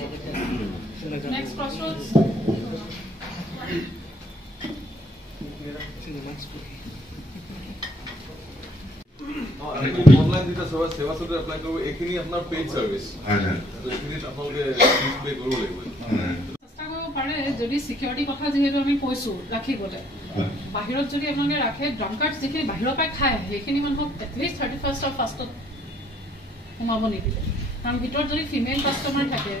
Next crossroads. Online data service seva sort apply karo ekhini apnar paid service to ekhini apnaloke fees pay koro lagbo চেষ্টা কৰিব পাৰে যদি security কথা যেহেতু আমি কৈছো ৰাখিবলে বাহিৰত যদি আপোনালোকে ৰাখে ড্ৰাংকাৰ্ডছ যিখিনি বাহিৰৰ পৰা খায় সেইখিনি মানুহক এটলিষ্ট 31st অফ ফাৰ্ষ্টত সোমাব নিদিলে কাৰণ ভিতৰত যদি ফিমেল কাষ্টমাৰ থাকে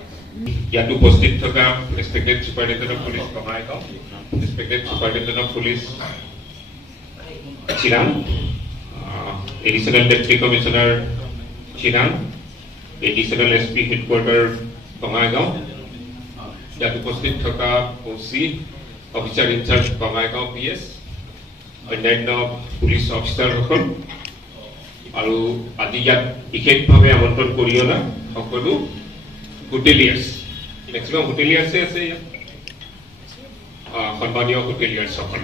ইয়াত উপস্থিত থকা respected superintendent of police Bongaigaon respected superintendent of police Chirang Additional Deputy Commissioner Chirang, Additional SP Headquarter Bongaigaon, ইয়াত উপস্থিত থকা OC, Officer in Charge Bongaigaon PS, অন্যান্য পুলিচ অফিচাৰসকল আৰু আজি ইয়াত বিশেষভাৱে আমন্ত্ৰণ কৰি অনা সকলো হোটেলিয়াৰ্ছ মেক্সিমাম হোটেলিয়াৰ্ছে আছে ইয়াত সন্মানীয় হোটেলিয়াৰ্ছসকল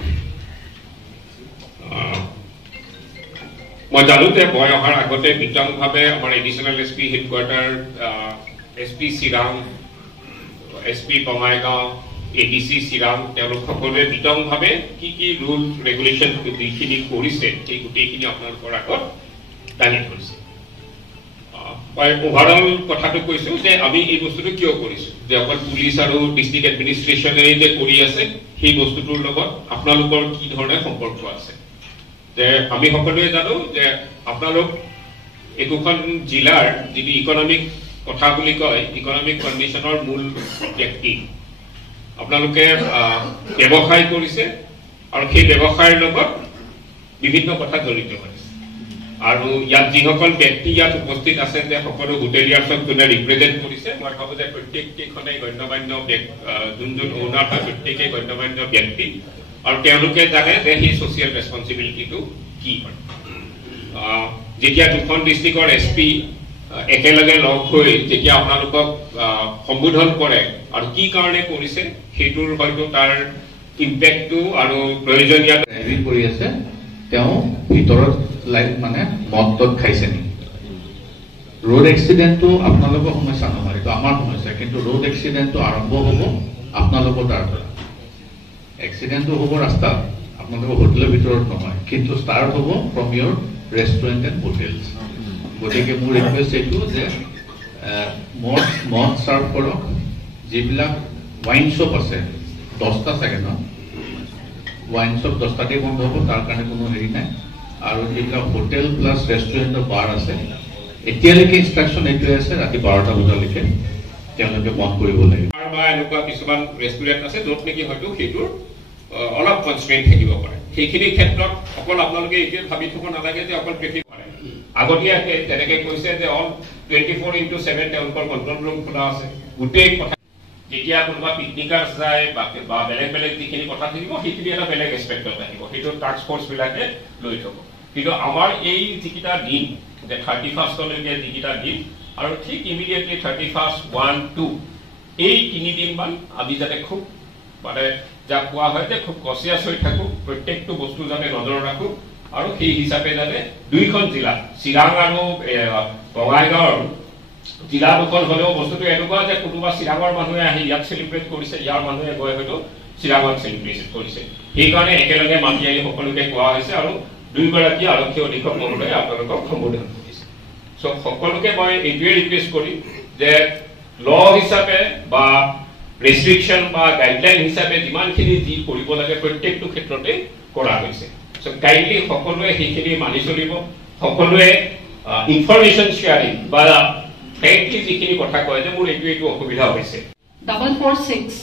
মই জানো যে মই অহাৰ আগতে বিতংভাৱে আমাৰ additional SP headquarter SP Chirang SP Bongaigaon ADC Chirang তেওঁলোক সকলোৱে বিতংভাৱে কি ৰুল ৰেগুলেশ্যন যিখিনি কৰিছে সেই গোটেইখিনি আপোনালোকৰ আগত দাঙি ধৰিছে মই ওভাৰঅল কথাটো কৈছো যে আমি এই বস্তুটো কিয় কৰিছো যে অকল পুলিচ আৰু ডিস্ট্ৰিক্ট এডমিনিষ্ট্ৰেশ্যনে যে কৰি আছে সেই বস্তুটোৰ লগত আপোনালোকৰ কি ধৰণে সম্পৰ্ক আছে যে আমি সকলোৱে জানো যে আপোনালোক একোখন জিলাৰ যিটো ইকনমিক কথা বুলি কয় ইকনমিক কণ্ডিশ্যনৰ মূল ব্যক্তি আপোনালোকে ব্যৱসায় কৰিছে আৰু সেই ব্যৱসায়ৰ লগত বিভিন্ন কথা জড়িত হৈছে আৰু ইয়াত যিসকল ব্যক্তি ইয়াত উপস্থিত আছে যে সকলো হোটেলিয়াৰ্ছক যোনে ৰিপ্ৰেজেণ্ট কৰিছে মই ভাবো যে প্ৰত্যেককেইখনেই গণ্যমান্য যোন ওনাৰ হয় প্ৰত্যেকেই গণ্যমান্য ব্যক্তি আৰু তেওঁলোকে জানে যে সেই সোশিয়াল ৰেসপন্সিবিলিটিটো কি হয় যেতিয়া দুখন ডিস্ট্ৰিক্টৰ এসপি একেলগে লগ হৈ যেতিয়া আপোনালোকক সম্বোধন কৰে আৰু কি কাৰণে কৰিছে সেইটোৰ হয়তো তাৰ ইম্পেক্টটো আৰু প্ৰয়োজনীয় ড্ৰাইভিং কৰি আছে তেওঁ ভিতৰত লাইক মানে মদত খাইছে নি ৰোড এক্সিডেণ্টটো আপোনালোকৰ সমস্যা নহয় এইটো আমাৰ সমস্যা কিন্তু ৰোড এক্সিডেণ্টটো আৰম্ভ হ'ব আপোনালোকৰ তাৰ পৰা এক্সিডেণ্টটো হ'ব ৰাস্তাত আপোনালোকৰ হোটেলৰ ভিতৰত নহয় কিন্তু ষ্টাৰ্ট হ'ব from your restaurant and hotels গতিকে মোৰ ৰিকুৱেষ্ট এইটো যে মদ চাৰ্ভ কৰক যিবিলাক ৱাইন শ্বপ আছে 10টা চাগে ন ৱাইন শ্বপ 10টাতেই বন্ধ হ'ব তাৰ কাৰণে কোনো হেৰি নাই আৰু যিবিলাক হোটেল প্লাছ ৰেষ্টুৰেণ্ট বাৰ আছে এতিয়ালৈকে ইনষ্ট্ৰাকশ্যন এইটোৱে আছে ৰাতি 12টা বজালৈকে তেওঁলোকে বন্ধ কৰিব লাগিব আৰু বা এনেকুৱা কিছুমান ৰেষ্টুৰেণ্ট আছে য'ত নেকি হয়তো সেইটোৰ অলপ কনষ্ট্ৰেইন থাকিব পাৰে সেইখিনি ক্ষেত্ৰত অকল আপোনালোকে এতিয়া ভাবি থব নালাগে যে অকল ট্ৰেফিক কৰে আগতীয়াকে তেনেকে কৈছে যে অল 24/7 তেওঁলোকৰ কণ্ট্ৰল ৰুম খোলা আছে গোটেই কথা যেতিয়া কোনোবা পিকনিকাৰ্ছ যায় বা বেলেগ বেলেগ যিখিনি কথা থাকিব সেইখিনি এটা বেলেগ এছপেক্টত আহিব সেইটো টাস্ক ফ'ৰ্চবিলাকে লৈ থব কিন্তু আমাৰ এই যিকেইটা দিন যে 31লৈকে যিকেইটা দিন আৰু ঠিক ইমিডিয়েটলি 31st 1 2 এই 3 দিনমান আমি যাতে খুব মানে যা কোৱা হয় যে খুব কচিয়াছ হৈ থাকো প্ৰত্যেকটো বস্তু যাতে নজৰ ৰাখো আৰু সেই হিচাপে যাতে দুইখন জিলা চিৰাং আৰু বঙাইগাঁৱৰ জিলা দুখন হলেও বস্তুটো এনেকুৱা যে কোনোবা চিৰাঙৰ মানুহে আহি ইয়াত চেলিব্ৰেট কৰিছে ইয়াৰ মানুহে গৈ হয়তো চিৰাঙত চেলিব্ৰেট কৰিছে সেইকাৰণে একেলগে মাতি আহি সকলোকে কোৱা হৈছে আৰু দুইগৰাকী আৰক্ষী অধীক্ষক মহোদয়ে আপোনালোকক সম্বোধন কৰিছে চ' সকলোকে মই এইটোৱে ৰিকুৱেষ্ট কৰিম যে ল হিচাপে বা ৰেষ্ট্ৰিকশ্যন বা গাইডলাইন হিচাপে যিমানখিনি যি কৰিব লাগে প্ৰত্যেকটো ক্ষেত্ৰতে কৰা হৈছে চ' কাইণ্ডলি সকলোৱে সেইখিনি মানি চলিব সকলোৱে ইনফৰমেশ্যন শ্বেয়াৰিং বা ফ্ৰেংকলি যিখিনি কথা কয় যে মোৰ এইটো অসুবিধা হৈছে 446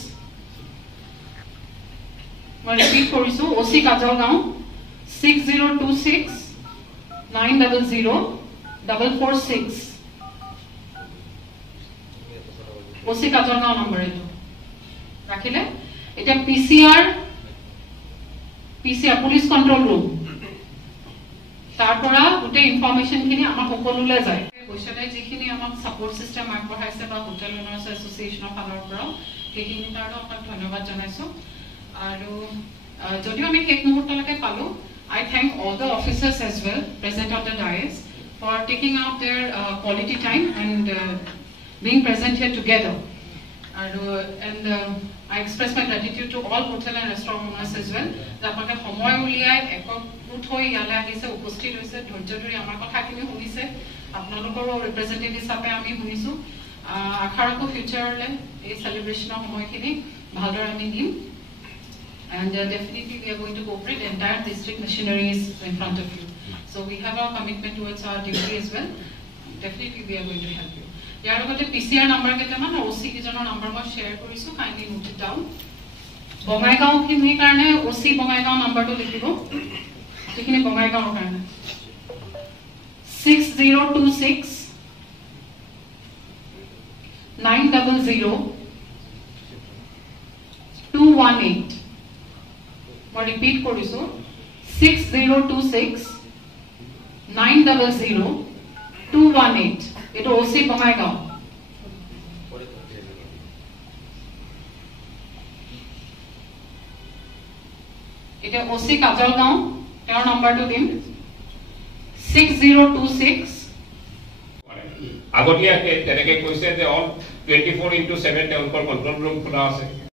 মই ৰিপিট কৰিছো ওচি কাজলগাঁও 6026 900 446 ওচি কাজলগাঁও নম্বৰ এইটো ৰাখিলে এটা পিসিআৰ পুলিশ কন্ট্ৰোল ৰুম তাৰ পৰা উঠে ইনফৰমেশন খিনি আমাৰ সকলোলে যায় বৈশালে যিখিনি আমাক সাপোৰ্ট সিস্টেম আগবঢ়াইছে বা হোটেল ওনাৰ্ছ এছ'চিয়েশ্যনৰ ফালৰ পৰা সেইখিনি কাৰণে আপোনাক ধন্যবাদ জনাইছো আৰু যদিও আমি শেষ মুহূৰ্তলৈকে পালো I thank all the officers as well present on the dais for taking out their quality time and being present here together. And I express my gratitude to all hotel and restaurant owners as well. Japake samoy uliyai ekot hoi yale ahise uposthiত hoise dhorjo dhori amar kotha kini hunise apnalokoro representative hisabe ami hunisu akharako future le ei celebration samoy kini bhaldor ami dim. And definitely we are going to cooperate. The entire district machinery is in front of you. So we have our commitment towards our duty as well. Definitely we are going to help you. Yar logote PCR number ketaman OC kijoner number moi share korisu, kindly note it down. Bongaigaon khini karone OC Bongaigaon number to likhibo. Ekhini Bongaigaon karone 6026 900 218. I repeat korisu 6026 900 218. It OC Bongaigaon. It OC Kajalgaon. Your number to him 6026. আগতিয়াকে তেনেকে কৈছে যে all 24/7 তেওঁলোকৰ control room খোলা আছে